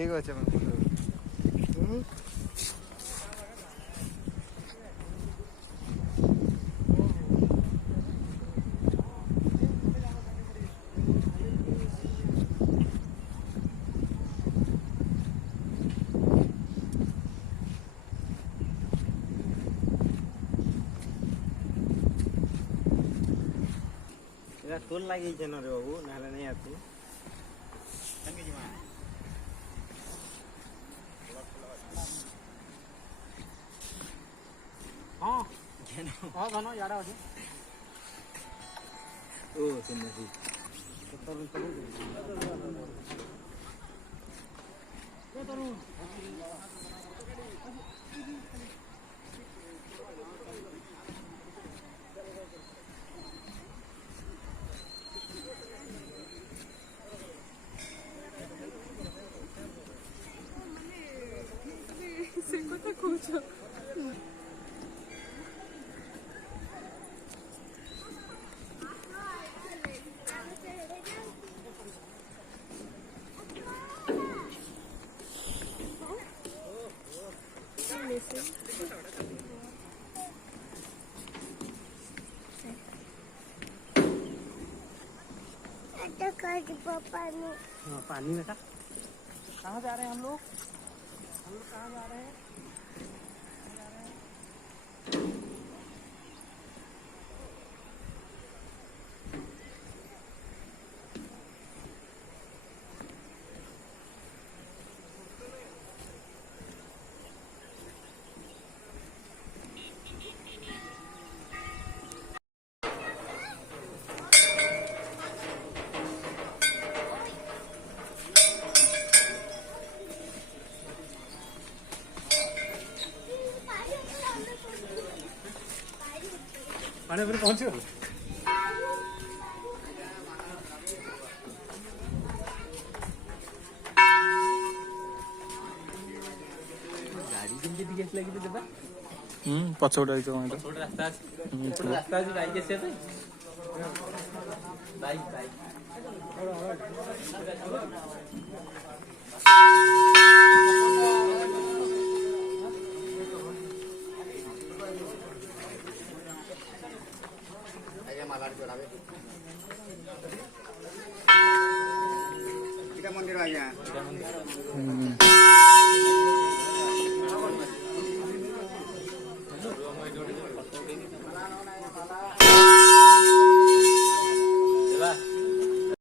ठीक अच्छे टोल लगे रे बाबू ना नहीं आती हाँ हाँ घनो याडा होते ओ सुनसी पानी पानी बेटा कहाँ जा रहे हैं हम लोग कहाँ जा रहे हैं पानी पर पहुंचे हो गाड़ी जिंदगी दिखेस लगी तो दादा पछोड़ आई तो छोटा रास्ता छोटा रास्ता है बाइक कैसे है बाइक बाइक मंदिर आ